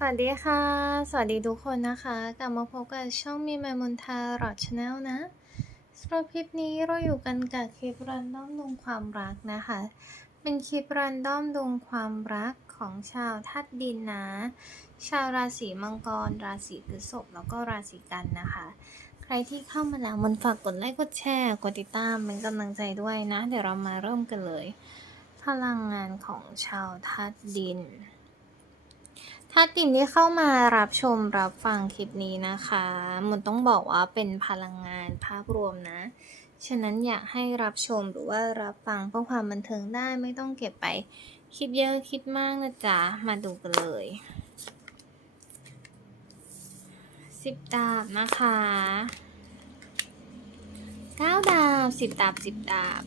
สวัสดีค่ะ สวัสดีทุกคนนะคะ กลับมาพบกับช่องมีแมมนทารอดชาแนลนะสำหรับคลิปนี้เราอยู่กันกับคลิปรันดอมดวงความรักนะคะ เป็นคลิปรันดอมดวงความรักของชาวทัดดินนะ ชาวราศีมังกร ราศีพฤษภแล้วก็ราศีกันนะคะ ใครที่เข้ามาแล้วมันฝากกดไลค์กดแชร์กดติดตามเป็นกำลังใจด้วยนะ เดี๋ยวเรามาเริ่มกันเลย พลังงานของชาวทัดดิน ถ้าตินที่เข้ามารับชมรับฟังคลิปนี้นะคะ มันต้องบอกว่าเป็นพลังงานภาพรวมนะ ฉะนั้นอยากให้รับชมหรือว่ารับฟังเพื่อความบันเทิงได้ไม่ต้องเก็บไป คิดเยอะคิดมากนะจ๊ะ มาดูกันเลยสิบดาบนะคะเก้าดาบสิบดาบสิบดาบ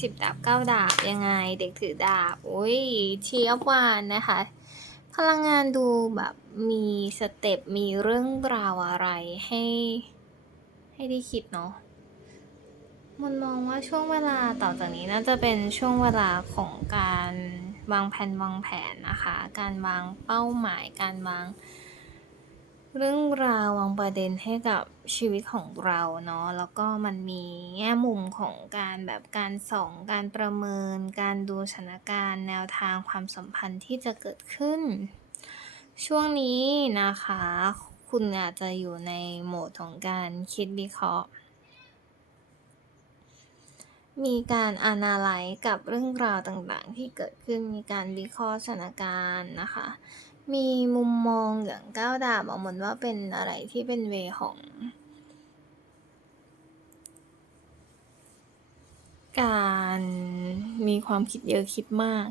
สิบดาบเก้าดาบยังไงเด็กถือดาบโอ้ยเชียบวานนะคะ พลังงานดูแบบมีสเต็ปมีเรื่องราวอะไรให้ ให้ได้คิดเนาะมันมองว่าช่วงเวลาต่อจากนี้น่าจะเป็นช่วงเวลาของการวางแผนวางแผนนะคะ การวางเป้าหมายการวาง เรื่องราววางประเด็นให้กับชีวิตของเราเนาะแล้วก็มันมีแง่มุมของการแบบการส่องการประเมิน การดูสถานการณ์ แนวทางความสัมพันธ์ที่จะเกิดขึ้น ช่วงนี้นะคะ คุณอาจจะอยู่ในโหมดของการคิดวิเคราะห์มีการอนาลซ์กับเรื่องราวต่างๆ ที่เกิดขึ้นมีการวิเคราะห์สถานการณ์นะคะ มีมุมมองอย่างก้าวดาบบอกเหมือนว่าเป็นอะไรที่เป็นเวของ การมีความคิดเยอะคิดมาก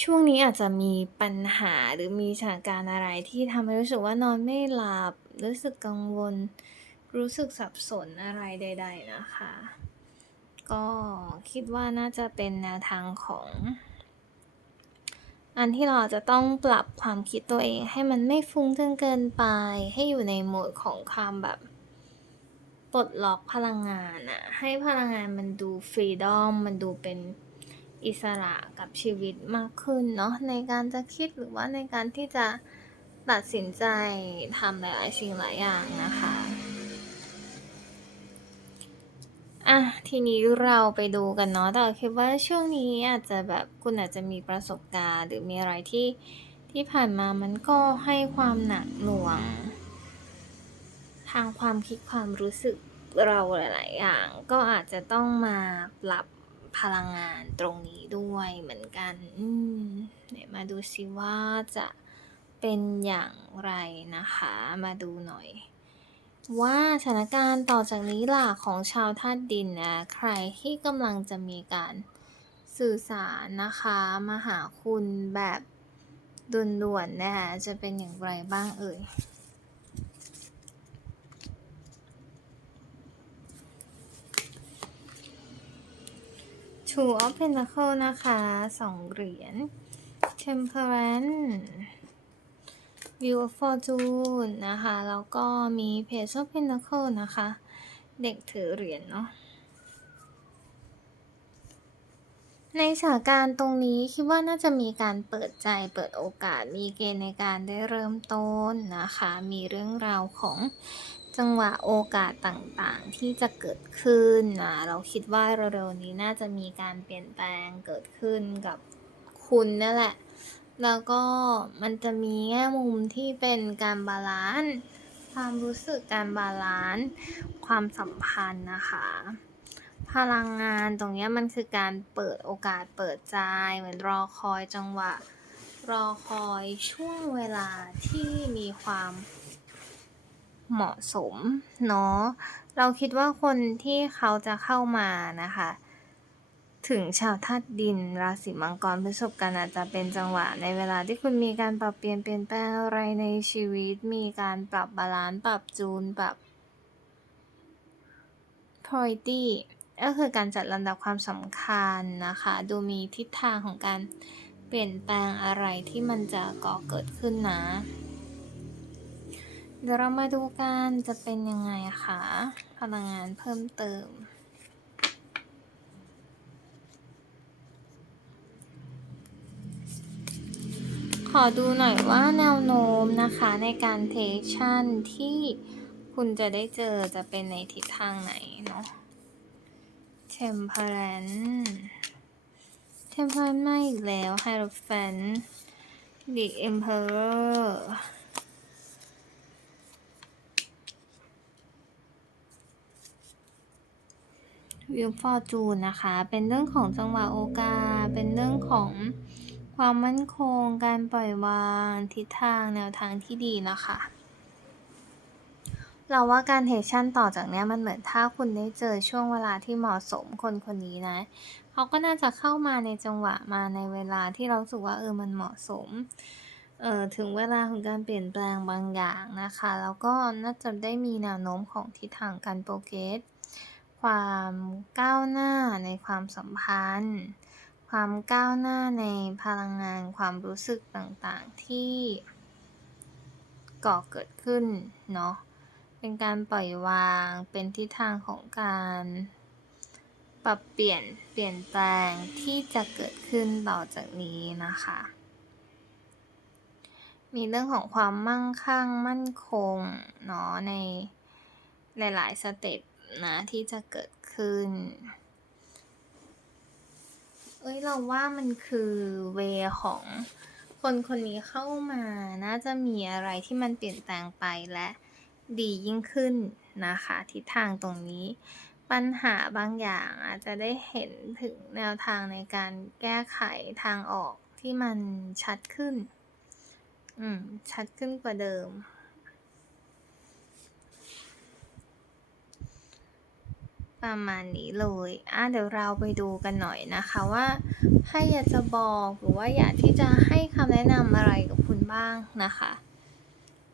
ช่วงนี้อาจจะมีปัญหาหรือมีสถานการณ์อะไรที่ทำให้รู้สึกว่านอนไม่หลับ รู้สึกกังวล รู้สึกสับสนอะไรใด ๆ นะคะ ก็คิดว่าน่าจะเป็นแนวทางของ อันที่เราจจะต้องปรับความคิดตัวเอง ให้มันไม่ฟุ้งจนเกินไป ให้อยู่ในโหมดของความแบบปลดล็อกพลังงานอะให้พลังงานมันดูฟรีดอมมันดูเป็นอิสระกับชีวิตมากขึ้นเนาะในการจะคิดหรือว่าในการที่จะตัดสินใจทำหลายๆสิ่งหลายอย่างนะคะ อะทีนี้เราไปดูกันเนาะแต่คิดว่าช่วงนี้อาจจะแบบคุณอาจจะมีประสบการณ์ หรือมีอะไรที่ที่ผ่านมามันก็ให้ความหนักหน่วง ทางความคิดความรู้สึกเราหลาย ๆ อย่าง ก็อาจจะต้องมาปรับพลังงานตรงนี้ด้วยเหมือนกันอืมเดี๋ยวมาดูซิว่าจะเป็นอย่างไรนะคะ มาดูหน่อย ว่าสถานการณ์ต่อจากนี้ล่ะของชาวธาตุดินนะใครที่กำลังจะมีการสื่อสารนะคะมาหาคุณแบบด่วนๆนะคะจะเป็นอย่างไรบ้างเอ่ย Two of Pentacle นะคะสองเหรียญ Temperance View of Fortune นะคะ แล้วก็มี Page of Pentacle นะคะ เด็กถือเหรียญเนาะในสถานการณ์ตรงนี้คิดว่าน่าจะมีการเปิดใจเปิดโอกาสมีเกณฑ์ในการได้เริ่มต้นนะคะ มีเรื่องราวของจังหวะโอกาสต่างๆที่จะเกิดขึ้นนะเราคิดว่าเร็วๆนี้น่าจะมีการเปลี่ยนแปลงเกิดขึ้นกับคุณนั่นแหละ แล้วก็มันจะมีแง่มุมที่เป็นการบาลานซ์ความรู้สึกการบาลานซ์ความสัมพันธ์นะคะ พลังงานตรงนี้มันคือการเปิดโอกาสเปิดใจเหมือนรอคอยจังหวะ รอคอยช่วงเวลาที่มีความเหมาะสมเนาะเราคิดว่าคนที่เขาจะเข้ามานะคะ ถึงชาวธาตุดิน ราศีมังกรพฤษภกันอาจจะเป็นจังหวะ ในเวลาที่คุณมีการปรับเปลี่ยนเปลี่ยนแปลงอะไรในชีวิต มีการปรับบาลานซ์ปรับจูนปรับ priority ก็คือการจัดลำดับความสำคัญนะคะ ดูมีทิศทางของการเปลี่ยนแปลงอะไรที่มันจะก่อเกิดขึ้นนะ เดี๋ยวเรามาดูกันจะเป็นยังไงคะพลังงานเพิ่มเติม ขอดูหน่อยว่าแนวโน้มนะคะในการเทคชั่นที่คุณจะได้เจอจะเป็นในทิศทางไหนเนาะ Temperance Temperance มาอีกแล้ว Hierophant The Emperor วิวฟอร์จูนนะคะ เป็นเรื่องของจังหวะโอกาสเป็นเรื่องของ ความมั่นคง การปล่อยวาง ทิศทางแนวทางที่ดีนะคะ เราว่าการเทชั่นต่อจากเนี้ยมันเหมือนถ้าคุณได้เจอช่วงเวลาที่เหมาะสมคนคนนี้นะ เขาก็น่าจะเข้ามาในจังหวะมาในเวลาที่เราสึกว่าเออมันเหมาะสมเอ่อถึงเวลาของการเปลี่ยนแปลงบางอย่างนะคะ แล้วก็น่าจะได้มีแนวโน้มของทิศทางการโปรเกรสความก้าวหน้าในความสัมพันธ์ ความก้าวหน้าในพลังงานความรู้สึกต่างๆ ที่ก่อเกิดขึ้นเนาะเป็นการปล่อยวางเป็นทิศทางของการปรับเปลี่ยนเปลี่ยนแปลงที่จะเกิดขึ้นต่อจากนี้นะคะ มีเรื่องของความมั่งคั่งมั่นคงเนาะในหลาย ๆ สเต็ปนะที่จะเกิดขึ้น เอ้ยเราว่ามันคือเวของคนคนนี้เข้ามาน่าจะมีอะไรที่มันเปลี่ยนแปลงไปและดียิ่งขึ้นนะคะทิศทางตรงนี้ ปัญหาบางอย่างอาจจะได้เห็นถึงแนวทางในการแก้ไขทางออกที่มันชัดขึ้น อืม ชัดขึ้นกว่าเดิม ประมาณนี้เลย อะเดี๋ยวเราไปดูกันหน่อยนะคะว่าไพ่อยากจะบอกหรือว่าอยากที่จะให้คำแนะนำอะไรกับคุณบ้างนะคะ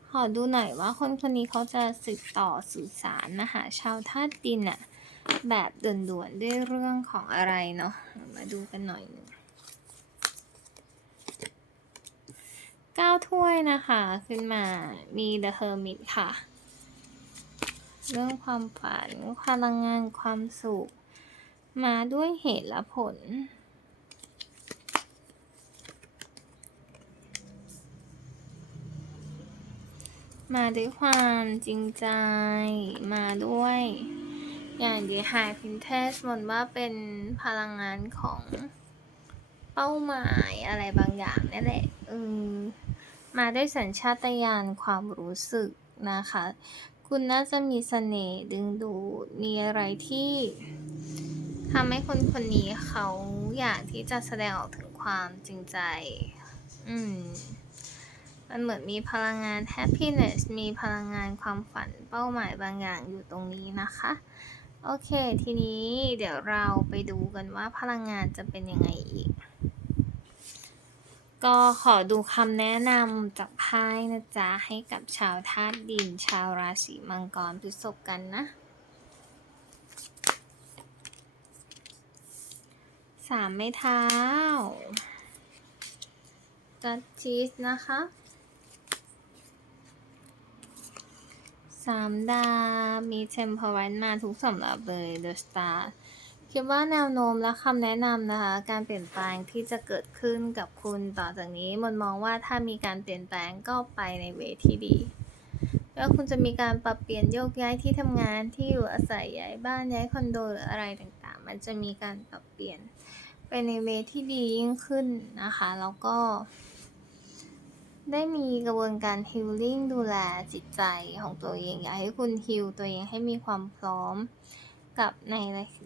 ขอดูหน่อยว่าคนคนนี้เขาจะสื่อต่อสื่อสารนะคะชาวธาตุดินอะแบบด่วนๆด้วยเรื่องของอะไรเนาะ มาดูกันหน่อยหนึ่งเก้าถ้วยนะคะ ขึ้นมามี The Hermit ค่ะ เรื่องความฝันพลังงานความสุข มาด้วยเหตุและผล มาด้วยความจริงใจ มาด้วย อย่างดีไฮพินเทสมนว่าเป็นพลังงานของเป้าหมายอะไรบางอย่างนี่แหละเออมาด้วยสัญชาตญาณความรู้สึกนะคะ คุณน่าจะมีเสน่ห์ดึงดูดมีอะไรที่ทำให้คนคนนี้เขาอยากที่จะแสดงออกถึงความจริงใจ อืม มันเหมือนมีพลังงาน happiness มีพลังงานความฝันเป้าหมายบางอย่างอยู่ตรงนี้นะคะ โอเค ทีนี้เดี๋ยวเราไปดูกันว่าพลังงานจะเป็นยังไงอีก ก็ขอดูคำแนะนำจากไพ่นะจ๊ะ ให้กับชาวธาตุดิน ชาวราศีมังกรพฤษภกันนะสามไม้เท้าจัดชีสนะคะสามดาวมีเทมเพอร์มาทุกสำหรับเลย The Star คิดว่าแนวโน้มและคำแนะนำนะคะ การเปลี่ยนแปลงที่จะเกิดขึ้นกับคุณต่อจากนี้มันมองว่าถ้ามีการเปลี่ยนแปลงก็ไปในเวที่ดีแล้วคุณจะมีการปรับเปลี่ยนโยกย้ายที่ทำงานที่อยู่อาศัยย้ายบ้านย้ายคอนโดหรืออะไรต่างๆ มันจะมีการปรับเปลี่ยนไปในเวที่ดียิ่งขึ้นนะคะ แล้วก็ ได้มีกระบวนการฮิลลิ่งดูแลจิตใจของตัวเอง อยากให้คุณฮิลตัวเองให้มีความพร้อม กับใน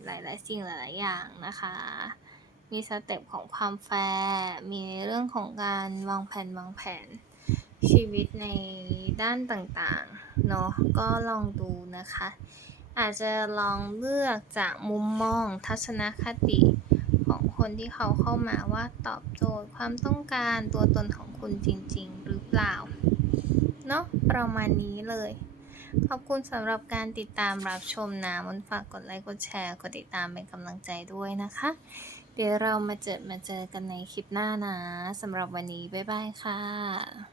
หลาย ๆ สิ่งหลาย ๆ อย่างนะคะ มีสเต็ปของความแฟร์มีเรื่องของการวางแผนวางแผนชีวิตในด้านต่าง ๆ เนาะก็ลองดูนะคะ อาจจะลองเลือกจากมุมมองทัศนคติของคนที่เขาเข้ามาว่าตอบโจทย์ความต้องการตัวตนของคุณจริง ๆ หรือเปล่า เนาะประมาณนี้เลย ขอบคุณสำหรับการติดตามรับชมนะมนฝากกดไลค์กดแชร์กดติดตามเป็นกำลังใจด้วยนะคะ เดี๋ยวเรามาเจอมาเจอกันในคลิปหน้านะสำหรับวันนี้ บ๊ายบายค่ะ